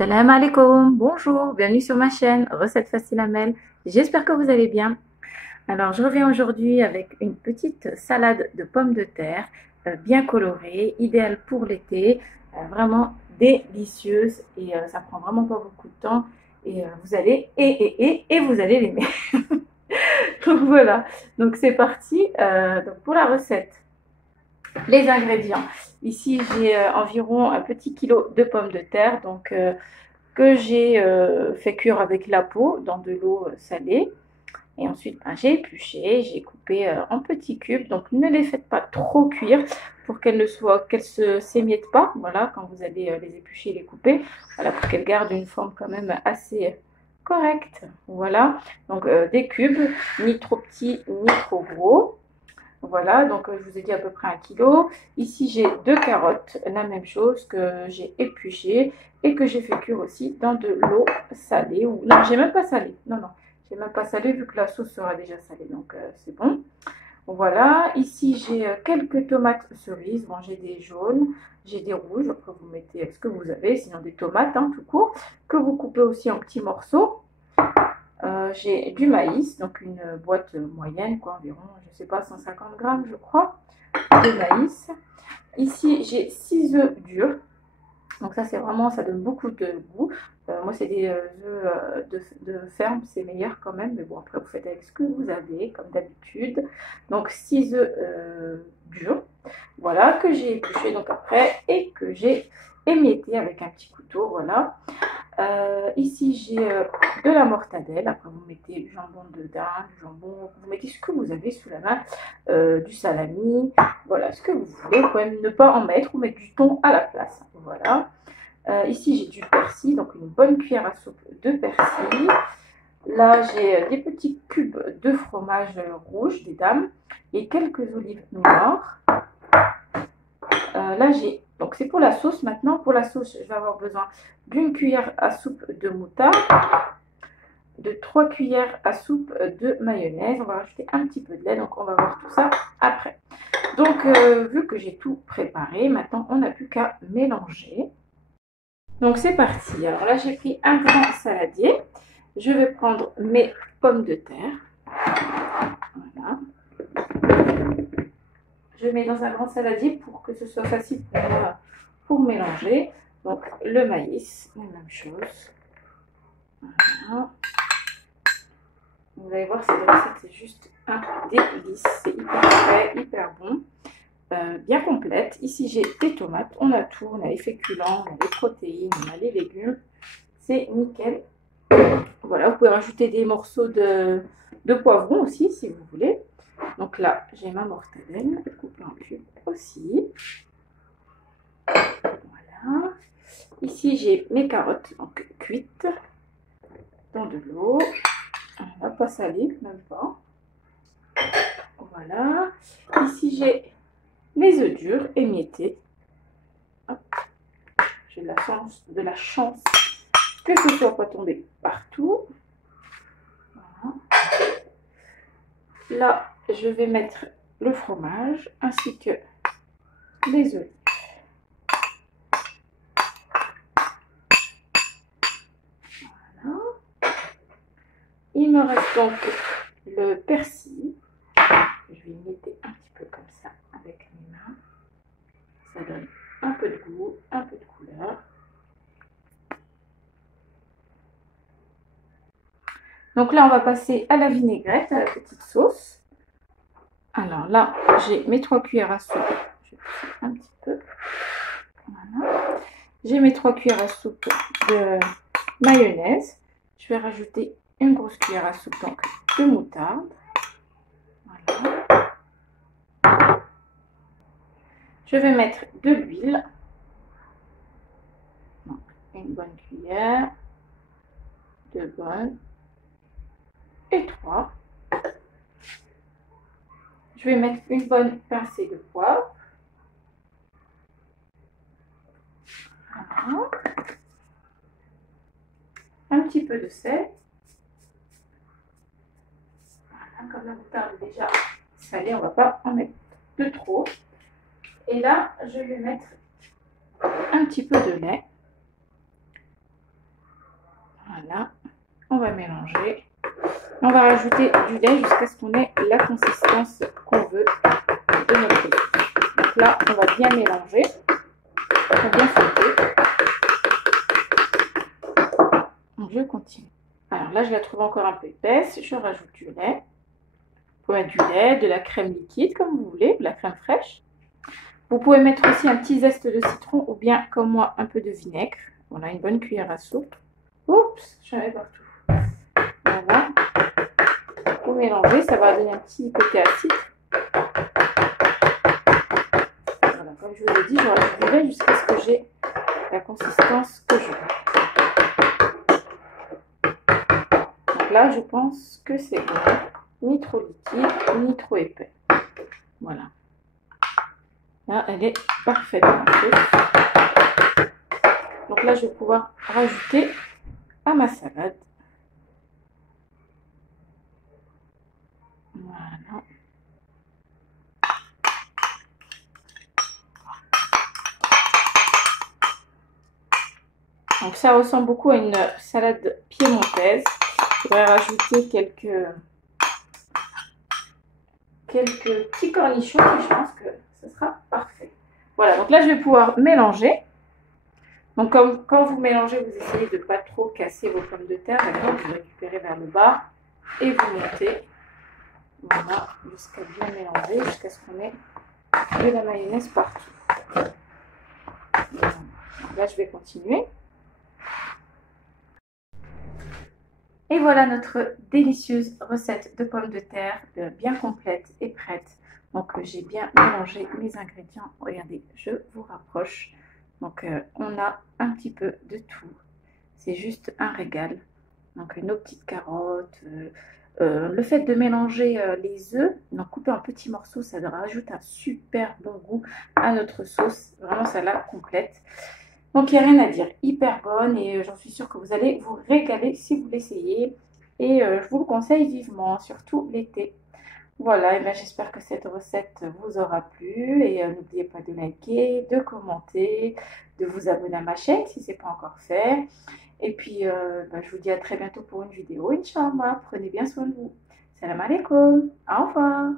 Salam alaikum, bonjour, bienvenue sur ma chaîne Recettes Faciles Amel. J'espère que vous allez bien. Alors je reviens aujourd'hui avec une petite salade de pommes de terre bien colorée, idéale pour l'été, vraiment délicieuse et ça prend vraiment pas beaucoup de temps et vous allez et vous allez l'aimer. Donc voilà, donc c'est parti. Donc pour la recette, les ingrédients. Ici j'ai environ un petit kilo de pommes de terre, donc que j'ai fait cuire avec la peau dans de l'eau salée. Et ensuite, ben, j'ai épluché, j'ai coupé en petits cubes. Donc, ne les faites pas trop cuire pour qu'elles se s'émiettent pas. Voilà, quand vous allez les éplucher et les couper. Voilà, pour qu'elles gardent une forme quand même assez correcte. Voilà, donc des cubes, ni trop petits, ni trop gros. Voilà, donc je vous ai dit à peu près 1 kilo. Ici, j'ai 2 carottes, la même chose que j'ai épluchées et que j'ai fait cuire aussi dans de l'eau salée. Ou non, j'ai même pas salé. Non, non, j'ai même pas salé vu que la sauce sera déjà salée, donc c'est bon. Voilà, ici j'ai quelques tomates cerises. Bon, j'ai des jaunes, j'ai des rouges. Après, vous mettez ce que vous avez, sinon des tomates, hein, tout court, que vous coupez aussi en petits morceaux. J'ai du maïs, donc une boîte moyenne, quoi, environ, je sais pas, 150 grammes, je crois, de maïs. Ici, j'ai 6 œufs durs. Donc ça, c'est vraiment, ça donne beaucoup de goût. Moi, c'est des œufs de ferme, c'est meilleur quand même. Mais bon, après, vous faites avec ce que vous avez, comme d'habitude. Donc, 6 œufs durs. Voilà, que j'ai épluché donc après et que j'ai émietté avec un petit couteau, voilà. Ici, j'ai de la mortadelle. Après, vous mettez du jambon de dinde, du jambon, vous mettez ce que vous avez sous la main, du salami, voilà, ce que vous voulez. Vous pouvez ne pas en mettre ou mettre du thon à la place. Voilà. Ici, j'ai du persil, donc une bonne cuillère à soupe de persil. Là, j'ai des petits cubes de fromage rouge, des dames, et quelques olives noires. Là, j'ai, donc c'est pour la sauce maintenant. Pour la sauce, je vais avoir besoin d'une cuillère à soupe de moutarde, de 3 cuillères à soupe de mayonnaise. On va rajouter un petit peu de lait, donc on va voir tout ça après. Donc, vu que j'ai tout préparé, maintenant on n'a plus qu'à mélanger. Donc c'est parti. Alors là, j'ai pris un grand saladier. Je vais prendre mes pommes de terre. Voilà. Je mets dans un grand saladier pour que ce soit facile pour moi pour mélanger. Donc le maïs, la même chose. Voilà. Vous allez voir, cette recette, c'est juste un délice. C'est hyper frais, hyper bon. Bien complète. Ici, j'ai des tomates. On a tout. On a les féculents, on a les protéines, on a les légumes. C'est nickel. Voilà, vous pouvez rajouter des morceaux de poivron aussi, si vous voulez. Donc là, j'ai ma mortadelle coupée en cubes aussi. Voilà. Ici, j'ai mes carottes, donc cuites dans de l'eau. Voilà, pas salée, même pas. Voilà. Ici, j'ai les œufs durs émiettés. J'ai de la chance que ce ne soit pas tombé partout. Voilà. Là, je vais mettre le fromage ainsi que les œufs. Voilà. Il me reste donc le persil. Je vais émietter un petit peu comme ça avec mes mains. Ça donne un peu de goût, un peu de couleur. Donc là, on va passer à la vinaigrette, à la petite sauce. Alors là, j'ai mes 3 cuillères à soupe. Je vais pousser un petit peu. Voilà. J'ai mes 3 cuillères à soupe de mayonnaise. Je vais rajouter une grosse cuillère à soupe donc, de moutarde. Voilà. Je vais mettre de l'huile. Une bonne cuillère. 2 bonnes. Et 3. Je vais mettre une bonne pincée de poivre. Voilà. Un petit peu de sel. Voilà, comme la moutarde est déjà salée, on ne va pas en mettre de trop. Et là, je vais mettre un petit peu de lait. va mélanger. On va rajouter du lait jusqu'à ce qu'on ait la consistance qu'on veut de notre sauce. Donc là, on va bien mélanger, on va bien fouetter. Donc je continue. Alors là, je la trouve encore un peu épaisse. Je rajoute du lait. Vous pouvez mettre du lait, de la crème liquide comme vous voulez, de la crème fraîche. Vous pouvez mettre aussi un petit zeste de citron ou bien, comme moi, un peu de vinaigre. On a une bonne cuillère à soupe. Oups, j'en mets partout. Voilà. Vous mélangez, ça va donner un petit côté acide. Voilà, comme je vous l'ai dit, je rajoute du lait jusqu'à ce que j'ai la consistance que je veux. Donc là, je pense que c'est bon. Ni trop liquide, ni trop épais. Voilà. Là, elle est parfaite. Donc là, je vais pouvoir rajouter à ma salade. Voilà. Donc ça ressemble beaucoup à une salade piémontaise. Je vais rajouter quelques petits cornichons et je pense que ce sera parfait. Voilà, donc là je vais pouvoir mélanger. Donc quand vous mélangez, vous essayez de ne pas trop casser vos pommes de terre, d'accord? Vous récupérez vers le bas et vous montez. Voilà, jusqu'à bien mélanger, jusqu'à ce qu'on ait de la mayonnaise partout. Voilà. Là je vais continuer. Et voilà notre délicieuse recette de pommes de terre bien complète et prête. Donc j'ai bien mélangé mes ingrédients. Regardez, je vous rapproche. Donc on a un petit peu de tout. C'est juste un régal. Donc nos petites carottes. Le fait de mélanger les œufs, donc couper en petits morceaux, ça rajoute un super bon goût à notre sauce. Vraiment ça la complète. Donc, il n'y a rien à dire, hyper bonne et j'en suis sûre que vous allez vous régaler si vous l'essayez. Et je vous le conseille vivement, surtout l'été. Voilà, et bien j'espère que cette recette vous aura plu. Et n'oubliez pas de liker, de commenter, de vous abonner à ma chaîne si ce n'est pas encore fait. Et puis, je vous dis à très bientôt pour une vidéo, Inch'Allah. Prenez bien soin de vous. Salam alaikum, au revoir.